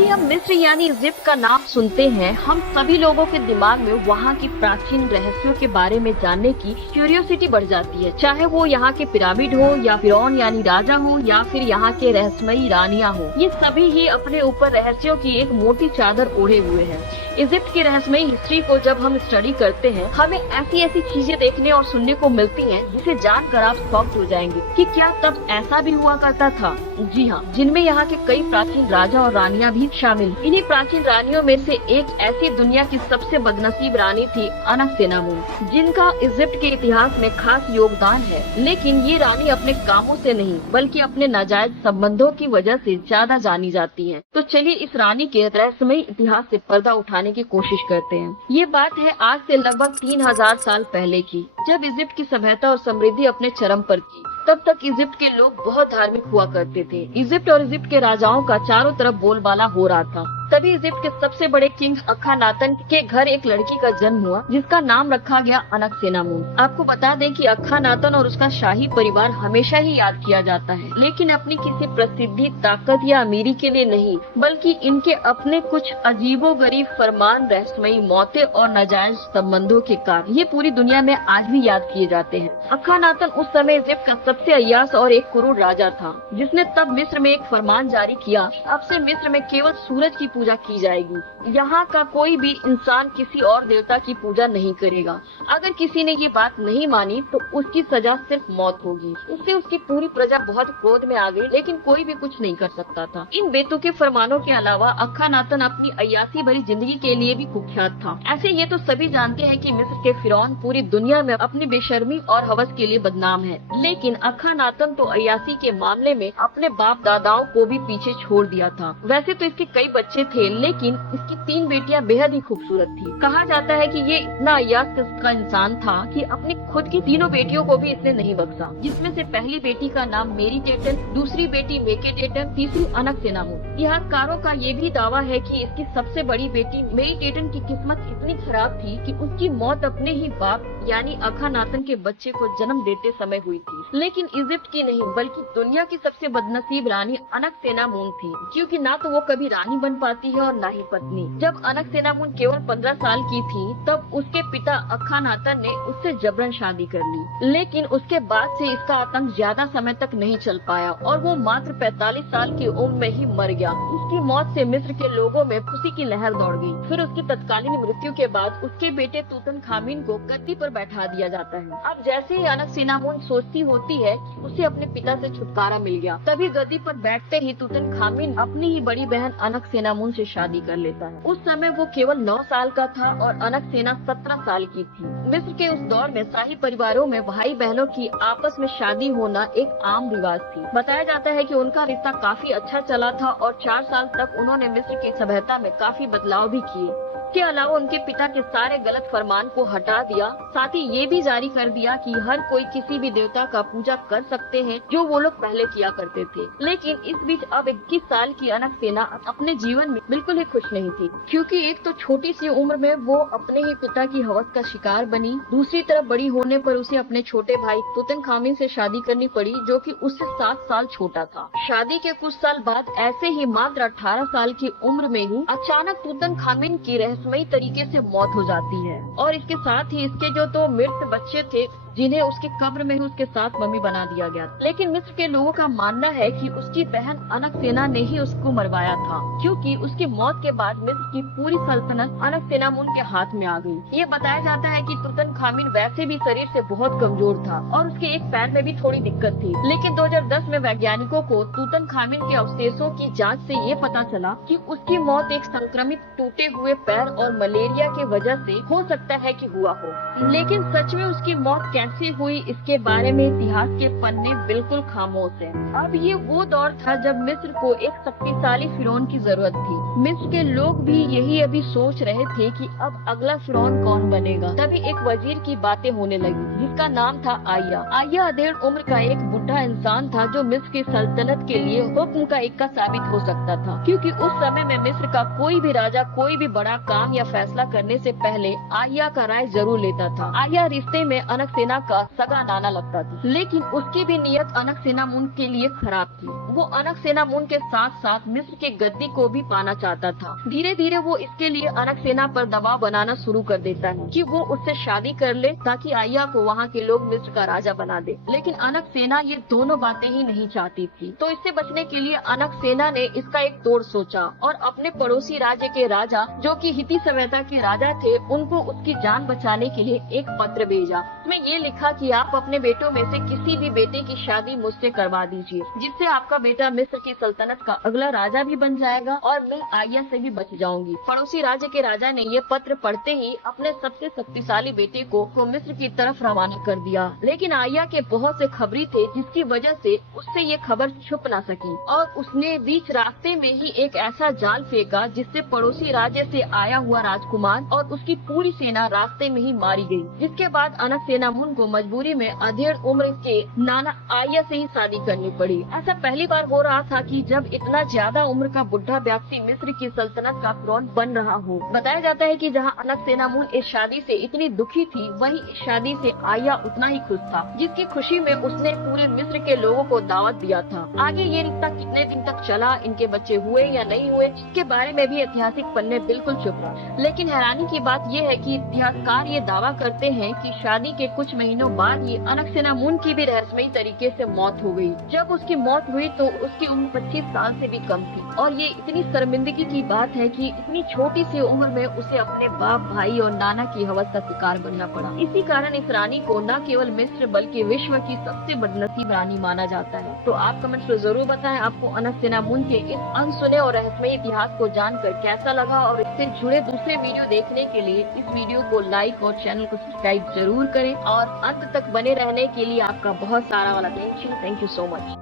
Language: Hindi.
भी हम मिस्र यानी इजिप्ट का नाम सुनते हैं, हम सभी लोगों के दिमाग में वहाँ की प्राचीन रहस्यों के बारे में जानने की क्यूरियोसिटी बढ़ जाती है। चाहे वो यहाँ के पिरामिड हो या फिरौन यानी राजा हो या फिर यहाँ के रहस्यमयी रानियाँ हो, ये सभी ही अपने ऊपर रहस्यों की एक मोटी चादर ओढ़े हुए हैं। इजिप्ट की रहस्यमयी हिस्ट्री को जब हम स्टडी करते हैं, हमें ऐसी ऐसी चीजें देखने और सुनने को मिलती हैं जिसे जानकर आप शॉक्ड हो जाएंगे कि क्या तब ऐसा भी हुआ करता था। जी हाँ, जिनमें यहाँ के कई प्राचीन राजा और रानियां भी शामिल। इन्हीं प्राचीन रानियों में से एक ऐसी दुनिया की सबसे बदनसीब रानी थी अनकसेनामुन, जिनका इजिप्ट के इतिहास में खास योगदान है। लेकिन ये रानी अपने कामों से नहीं बल्कि अपने नाजायज संबंधों की वजह से ज्यादा जानी जाती है। तो चलिए इस रानी के रहस्यमयी इतिहास से पर्दा उठाने की कोशिश करते हैं। ये बात है आज से लगभग 3000 साल पहले की, जब इजिप्ट की सभ्यता और समृद्धि अपने चरम पर थी। तब तक इजिप्ट के लोग बहुत धार्मिक हुआ करते थे। इजिप्ट और इजिप्ट के राजाओं का चारों तरफ बोलबाला हो रहा था। तभी इजिप्ट के सबसे बड़े किंग अखानातन के घर एक लड़की का जन्म हुआ, जिसका नाम रखा गया अनकसेनामुन। आपको बता दें कि अखानातन और उसका शाही परिवार हमेशा ही याद किया जाता है, लेकिन अपनी किसी प्रसिद्धि, ताकत या अमीरी के लिए नहीं, बल्कि इनके अपने कुछ अजीबोगरीब फरमान, रहस्यमयी मौतें और नाजायज संबंधों के कारण ये पूरी दुनिया में आज भी याद किए जाते हैं। अखानातन उस समय इजिप्ट का सबसे अय्याश और एक क्रूर राजा था, जिसने तब मिस्र में एक फरमान जारी किया, अब से मिस्र में केवल सूरज की पूजा की जाएगी। यहाँ का कोई भी इंसान किसी और देवता की पूजा नहीं करेगा। अगर किसी ने ये बात नहीं मानी तो उसकी सजा सिर्फ मौत होगी। इससे उसकी पूरी प्रजा बहुत क्रोध में आ गई, लेकिन कोई भी कुछ नहीं कर सकता था। इन बेतुके फरमानों के अलावा अखानातन अपनी अय्यासी भरी जिंदगी के लिए भी कुख्यात था। ऐसे ये तो सभी जानते हैं कि मिस्र के फिरौन पूरी दुनिया में अपनी बेशर्मी और हवस के लिए बदनाम है, लेकिन अखानातन तो अय्यासी के मामले में अपने बाप दादाओं को भी पीछे छोड़ दिया था। वैसे तो इसके कई बच्चे थे, लेकिन इसकी 3 बेटियां बेहद ही खूबसूरत थी। कहा जाता है कि ये इतना अय्याश किस्म का इंसान था कि अपनी खुद की तीनों बेटियों को भी इसने नहीं बख्शा, जिसमें से पहली बेटी का नाम मेरी टेटन, दूसरी बेटी मेके टेटन, तीसरी अनकसेनामुन। इतिहासकारों का ये भी दावा है कि इसकी सबसे बड़ी बेटी मेरी टेटन की किस्मत इतनी खराब थी कि उसकी मौत अपने ही बाप यानी अखानातन के बच्चे को जन्म देते समय हुई थी। लेकिन इजिप्ट की नहीं बल्कि दुनिया की सबसे बदनसीब रानी अनकसेनामुन थी, क्योंकि ना तो वो कभी रानी बन पाती है और ना ही पत्नी। जब अनकसेनामुन केवल 15 साल की थी, तब उसके पिता अखानातन ने उससे जबरन शादी कर ली। लेकिन उसके बाद से इसका आतंक ज्यादा समय तक नहीं चल पाया और वो मात्र 45 साल की उम्र में ही मर गया। उसकी मौत से मिस्र के लोगों में खुशी की लहर दौड़ गई। फिर उसकी तत्कालीन मृत्यु के बाद उसके बेटे तूतनखामिन को गद्दी पर बैठा दिया जाता है। अब जैसे ही अनकसेनामुन सोचती होती है कि उसे अपने पिता से छुटकारा मिल गया, तभी गद्दी पर बैठते ही तूतनखामिन अपनी ही बड़ी बहन अनकसेनामुन से शादी कर लेता है। उस समय वो केवल 9 साल का था और अनकसेना 17 साल की थी। मिस्र के उस दौर में शाही परिवारों में भाई बहनों की आपस में शादी होना एक आम रिवाज थी। बताया जाता है कि उनका रिश्ता काफी अच्छा चला था और 4 साल तक उन्होंने मिस्र की सभ्यता में काफी बदलाव भी किए। इसके अलावा उनके पिता के सारे गलत फरमान को हटा दिया, साथ ही ये भी जारी कर दिया कि हर कोई किसी भी देवता का पूजा कर सकते हैं, जो वो लोग पहले किया करते थे। लेकिन इस बीच अब 21 साल की अनकसेना अपने जीवन में बिल्कुल ही खुश नहीं थी, क्योंकि एक तो छोटी सी उम्र में वो अपने ही पिता की हवस का शिकार बनी, दूसरी तरफ बड़ी होने पर उसे अपने छोटे भाई तूतनखामिन से शादी करनी पड़ी, जो कि उससे 7 साल छोटा था। शादी के कुछ साल बाद ऐसे ही मात्र 18 साल की उम्र में ही अचानक तूतनखामिन की रहस्यमयी तरीके से मौत हो जाती है और इसके साथ ही इसके जो 2 मृत बच्चे थे, जिन्हें उसके कब्र में ही उसके साथ मम्मी बना दिया गया। लेकिन मिस्र के लोगों का मानना है कि उसकी बहन अनकसेना ने ही उसको मरवाया था, क्योंकि उसकी मौत के बाद मिस्र की पूरी सल्तनत अनकसेनामुन के हाथ में आ गई। ये बताया जाता है कि तूतनखामिन वैसे भी शरीर से बहुत कमजोर था और उसके एक पैर में भी थोड़ी दिक्कत थी। लेकिन 2010 में वैज्ञानिकों को तूतनखामिन के अवशेषों की जाँच से ये पता चला कि उसकी मौत एक संक्रमित टूटे हुए पैर और मलेरिया की वजह से हो सकता है कि हुआ हो। लेकिन सच में उसकी मौत कैसे हुई, इसके बारे में इतिहास के पन्ने बिल्कुल खामोश हैं। अब ये वो दौर था जब मिस्र को एक शक्तिशाली फिरौन की जरूरत थी। मिस्र के लोग भी यही अभी सोच रहे थे कि अब अगला फिरौन कौन बनेगा। तभी एक वजीर की बातें होने लगी, जिसका नाम था आया। आया अधेड़ उम्र का एक बुढ़ा इंसान था जो मिस्र की सल्तनत के लिए हुक्म का इक्का साबित हो सकता था, क्योंकि उस समय में मिस्र का कोई भी राजा कोई भी बड़ा काम या फैसला करने से पहले आया का राय जरूर लेता था। आया रिश्ते में अनकसेना का सगा नाना लगता था, लेकिन उसकी भी नीयत अनकसेनामुन के लिए खराब थी। वो अनकसेनामुन के साथ साथ मिस्र के गद्दी को भी पाना चाहता था। धीरे धीरे वो इसके लिए अनकसेना पर दबाव बनाना शुरू कर देता है कि वो उससे शादी कर ले ताकि आया को वहाँ के लोग मिस्र का राजा बना दे। लेकिन अनकसेना ये दोनों बातें ही नहीं चाहती थी, तो इससे बचने के लिए अनकसेना ने इसका एक तोड़ सोचा और अपने पड़ोसी राज्य के राजा, जो कि हिती सभ्यता के राजा थे, उनको उसकी जान बचाने के लिए एक पत्र भेजा। उसमें ये लिखा कि आप अपने बेटों में से किसी भी बेटे की शादी मुझसे करवा दीजिए, जिससे आपका बेटा मिस्र की सल्तनत का अगला राजा भी बन जाएगा और मैं आया से भी बच जाऊंगी। पड़ोसी राज्य के राजा ने ये पत्र पढ़ते ही अपने सबसे शक्तिशाली बेटे को मिस्र की तरफ रवाना कर दिया। लेकिन आया के बहुत से खबरी थे, जिसकी वजह से उससे ये खबर छुप ना सकी और उसने बीच रास्ते में ही एक ऐसा जाल फेंका जिससे पड़ोसी राज्य से आया हुआ राजकुमार और उसकी पूरी सेना रास्ते में ही मारी गई। जिसके बाद अनकसेनामुन को मजबूरी में अधेड़ उम्र के नाना आया से ही शादी करनी पड़ी। ऐसा पहली बार हो रहा था कि जब इतना ज्यादा उम्र का बुढ़ा व्यक्ति मिस्र की सल्तनत का फिरौन बन रहा हो। बताया जाता है कि जहां अनकसेनामुन इस शादी से इतनी दुखी थी, वहीं इस शादी से आया उतना ही खुश था, जिसकी खुशी में उसने पूरे मिस्र के लोगों को दावत दिया था। आगे ये रिश्ता कितने दिन तक चला, इनके बच्चे हुए या नहीं हुए, इसके बारे में भी ऐतिहासिक पन्ने बिल्कुल चुप रहे। लेकिन हैरानी की बात ये है कि इतिहासकार ये दावा करते हैं कि शादी के कुछ महीनों बाद ही अनकसेनामुन की भी रहस्यमयी तरीके से मौत हो गई। जब उसकी मौत हुई तो उसकी उम्र 25 साल से भी कम थी और ये इतनी शर्मिंदगी की बात है कि इतनी छोटी सी उम्र में उसे अपने बाप, भाई और नाना की हवस का शिकार बनना पड़ा। इसी कारण इस रानी को न केवल मिस्र बल्कि विश्व की सबसे बदनसीब रानी माना जाता है। तो आप कमेंट्स में जरूर बताएं आपको अनकसेनामुन के इस अनसुने और रहस्यमयी इतिहास को जानकर कैसा लगा, और इससे जुड़े दूसरे वीडियो देखने के लिए इस वीडियो को लाइक और चैनल को सब्सक्राइब जरूर करें और अंत तक बने रहने के लिए आपका बहुत सारा वाला थैंक यू सो मच।